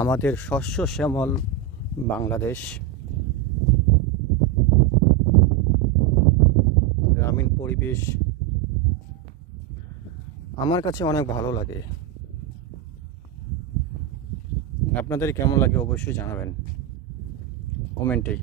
আমাদের শস্য শ্যামল বাংলাদেশ, গ্রামীণ পরিবেশ আমার কাছে অনেক ভালো লাগে। আপনাদের কেমন লাগে অবশ্যই জানাবেন কমেন্টে।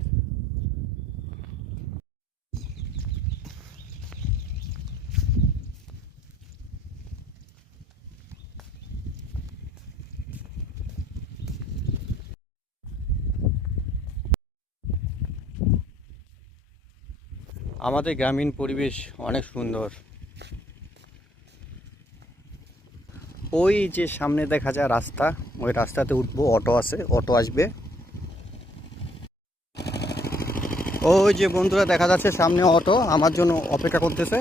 আমাদের গ্রামীণ পরিবেশ অনেক সুন্দর। ওই যে সামনে দেখা যায় রাস্তা, ওই রাস্তাতে উঠবো, অটো আছে, অটো আসবে। ওই যে বন্ধুরা দেখা যাচ্ছে সামনে অটো আমার জন্য অপেক্ষা করতেছে।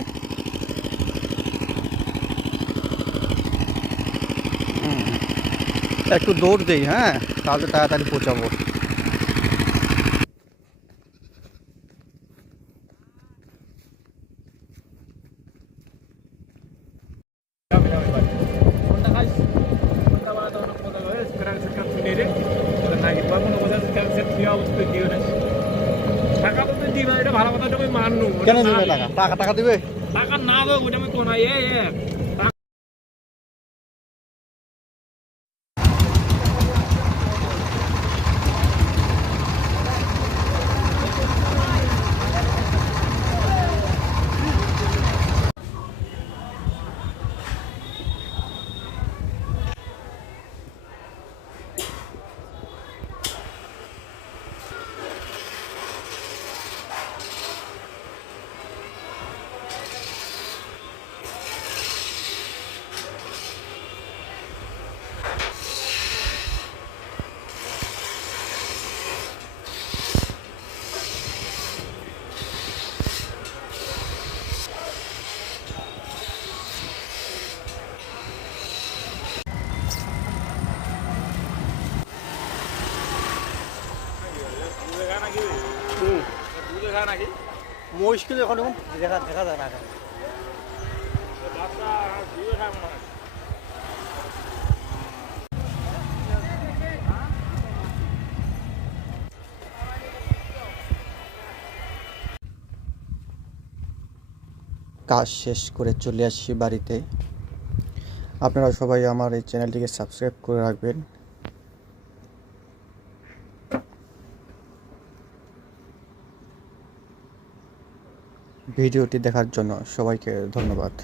একটু দৌড় দেই, হ্যাঁ, তাহলে তাড়াতাড়ি পৌঁছাবো। কেন দিবে টাকা? টাকা টাকা দিবে? টাকা না দেবো ওইটা আমি কোনাই নাকি মুশকিল এখন দেখা দেখা যায় না। কাজ শেষ করে চলে আসছি বাড়িতে। আপনারা সবাই আমার এই চ্যানেলটিকে সাবস্ক্রাইব করে রাখবেন। ভিডিওটি দেখার জন্য সবাইকে ধন্যবাদ।